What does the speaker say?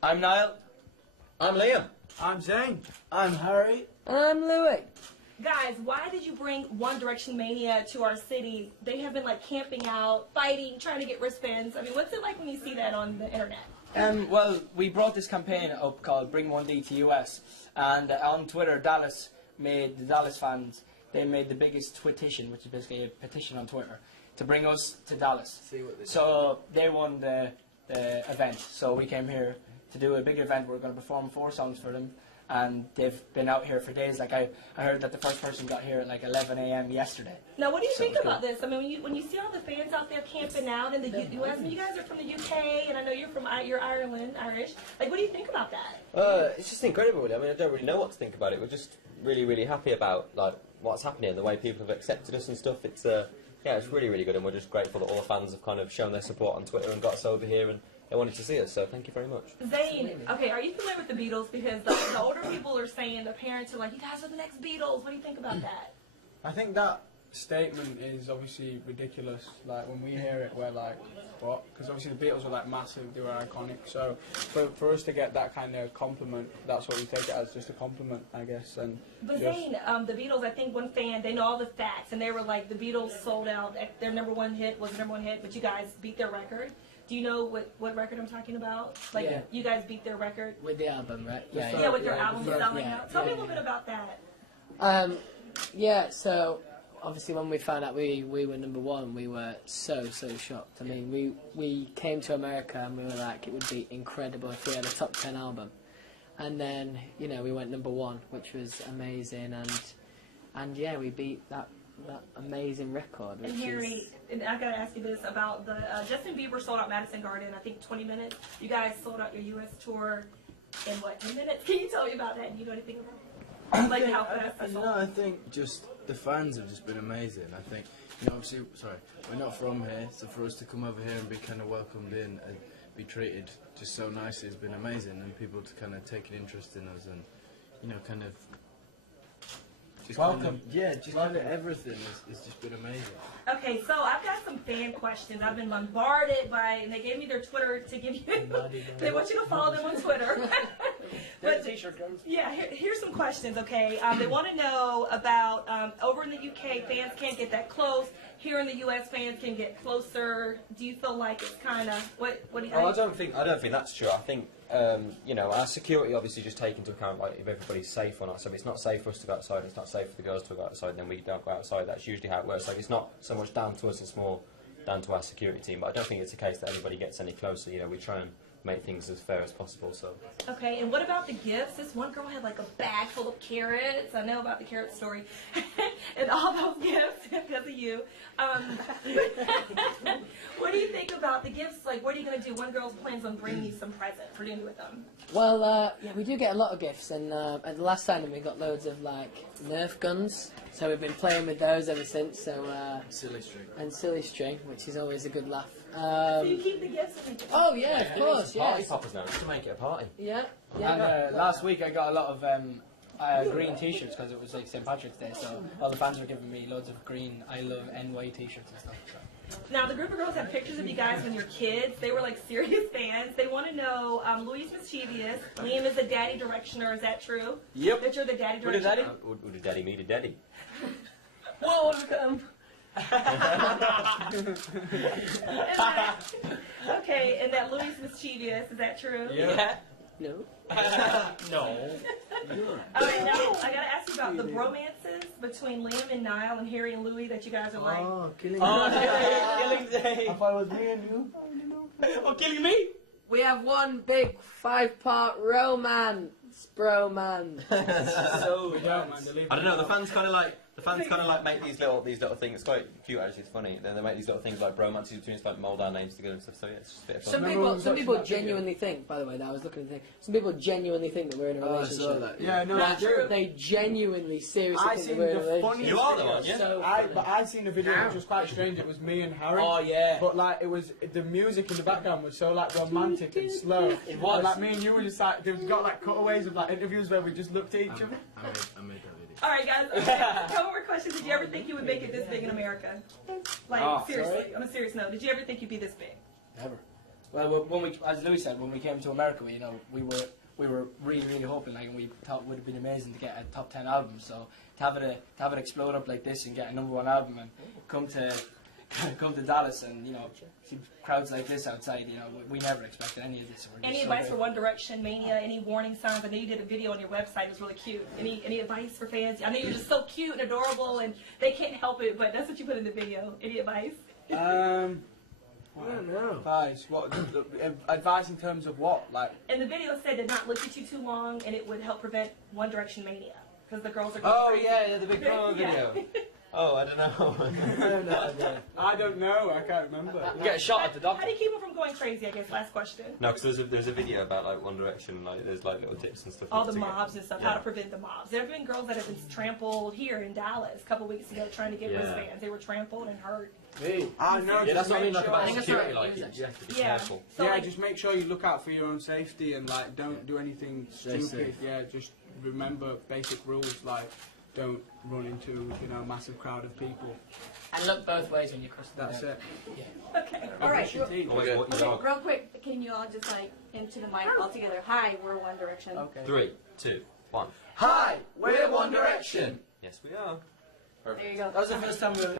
I'm Niall. I'm Liam. I'm Zane. I'm Harry. I'm Louis. Guys, why did you bring One Direction Mania to our city? They have been like camping out, fighting, trying to get wristbands. I mean, what's it like when you see that on the internet? Well, we brought this campaign up called Bring 1D to US, and on Twitter, the Dallas fans, they made the biggest twitition, which is basically a petition on Twitter, to bring us to Dallas. So they won the event, so we came here to do a big event. We're going to perform 4 songs for them, and they've been out here for days. Like I heard that the first person got here at like 11 a.m. yesterday. Now, what do you think about this? I mean, when you see all the fans out there camping out in the U.S., I mean, you guys are from the UK, and I know you're Irish. Like, what do you think about that? It's just incredible, really. I mean, I don't really know what to think about it. We're just really, really happy about like what's happening, the way people have accepted us and stuff. It's it's really, really good, and we're just grateful that all the fans have kind of shown their support on Twitter and got us over here, and they wanted to see us. So thank you very much. Zane, okay, are you familiar with the Beatles? Because the older people are saying, the parents are like, you guys are the next Beatles. What do you think about that? I think that statement is obviously ridiculous. Like, when we hear it, we're like, what? Because obviously the Beatles were like massive, they were iconic. So for us to get that kind of compliment, that's what we take it as, just a compliment, I guess. But Zane, the Beatles, I think one fan, they know all the facts, and they were like, the Beatles sold out. Their #1 hit was the #1 hit, but you guys beat their record. Do you know what record I'm talking about? Like, Yeah. you guys beat their record? With the album, right? Yeah, with their album selling yeah, out. Tell me a yeah, little bit about that. So obviously when we found out we were #1, we were so shocked. I mean, we came to America and we were like, it would be incredible if we had a top 10 album. And then, we went #1, which was amazing, and yeah, we beat that amazing record. And Harry, and I gotta ask you this about the Justin Bieber sold out Madison Garden, I think 20 minutes. You guys sold out your U.S. tour in what, 10 minutes? Can you tell me about that? Do you know anything about it? Like how fast? I think just the fans have just been amazing. I think, obviously, we're not from here, so for us to come over here and be kind of welcomed in and be treated just so nicely has been amazing, and people to kind of take an interest in us and, kind of. Welcome. Kind of everything has just been amazing. Okay, so I've got some fan questions. I've been bombarded and they gave me their Twitter to give you. They want you to follow them on Twitter. But t-shirt girls. Yeah, here's some questions, okay? They want to know about, over in the UK, fans can't get that close. Here in the US, fans can get closer. Do you feel like it's kind of, what do you think? I don't think that's true. I think, our security obviously just take into account like if everybody's safe or not. So if it's not safe for us to go outside, it's not safe for the girls to go outside, then we don't go outside. That's usually how it works. Like, it's not so much down to us, it's more down to our security team. But I don't think it's a case that anybody gets any closer. We try and make things as fair as possible. So. Okay, and what about the gifts? This one girl had like a bag full of carrots. I know about the carrot story. And all those gifts because of you. What do you think about the gifts? Like, what are you going to do? One girl plans on bringing you some present for doing with them. Well, we do get a lot of gifts, and at the last time we got loads of like Nerf guns. So we've been playing with those ever since. So silly string. And silly string, which is always a good laugh. So you keep the gifts? Oh yeah, of course. Party poppers now, just to make it a party. Yeah. And last week I got a lot of green t-shirts because it was like St. Patrick's Day, so all the fans were giving me loads of green I Love NY t-shirts and stuff. So. Now, the group of girls have pictures of you guys when you're kids. They were like serious fans. They want to know, Louis mischievous. Liam is the daddy directioner. Is that true? Yep. That you're the daddy directioner? Would a daddy meet a daddy? Whoa, look at him. Okay, and that Louis mischievous. Is that true? Yeah. No. No. All right, now I gotta ask you about the bromances between Liam and Niall and Harry and Louis that you guys are like. Oh, killing Killing Zane. If I was me and you, Oh, killing me? We have one big 5-part romance, bromance. So We don't, man. I don't know. The fans kind of like make these little things. It's quite cute actually. It's funny. Then they make these little things like bromances between us, like mould our names together and stuff. So yeah, it's just a bit of fun. Some people genuinely think. By the way, that I was looking at the thing. Some people genuinely think that we're in a relationship. Yeah, no, Like, that's true. they genuinely, seriously I think seen that we're in a the relationship. funniest You are the video. one, yeah? So But I seen a video which was quite strange. It was me and Harry. Oh yeah. But like, it was the music in the background was so like romantic and slow. It was. And, like, me and you were just like, they've got like cutaways of like interviews where we just looked at each other. I made that video. All right, guys. A couple more questions. Did you ever think you would make it this big in America? Like, seriously, on a serious note, did you ever think you'd be this big? Never. Well, when we, as Louis said, when we came to America, we were really hoping, like, and we thought it would have been amazing to get a top 10 album. So to have it explode up like this and get a #1 album and come to Dallas and see crowds like this outside, we never expected any of this. Any advice for One Direction Mania? Any warning signs? I know you did a video on your website. It was really cute. Any advice for fans? I know you're just so cute and adorable, and they can't help it. But that's what you put in the video. Any advice? I don't know. Advice? What? Advice in terms of what? Like? And the video said to not look at you too long, and it would help prevent One Direction Mania because the girls are. Oh crazy. yeah, the big promo Yeah. video. Oh, I don't know. I don't know. I can't remember. You get a shot at the How doctor. do you keep them from going crazy? I guess. Last question. No, because there's a video about like One Direction, like there's like little tips and stuff. All to the get- mobs and stuff, yeah. how to prevent the mobs. There have been girls that have been trampled here in Dallas a couple weeks ago trying to get Yeah. wristbands. They were trampled and hurt. I know. Yeah, that's just what I mean. make Like sure- about I think that's security, what like it is, you have to be Yeah. careful. So yeah, like, just make sure you look out for your own safety and like don't do anything Stay stupid. safe. Yeah, just remember basic rules like don't run into a massive crowd of people. And look both ways when you cross the That's road. it. okay. All right. Brush your teeth. Always walk your Okay, dog. real quick, can you all just like into the mic all together? Hi, we're One Direction. Okay. 3, 2, 1. Hi, we're One Direction. Yes, we are. There you go. That was the first time we were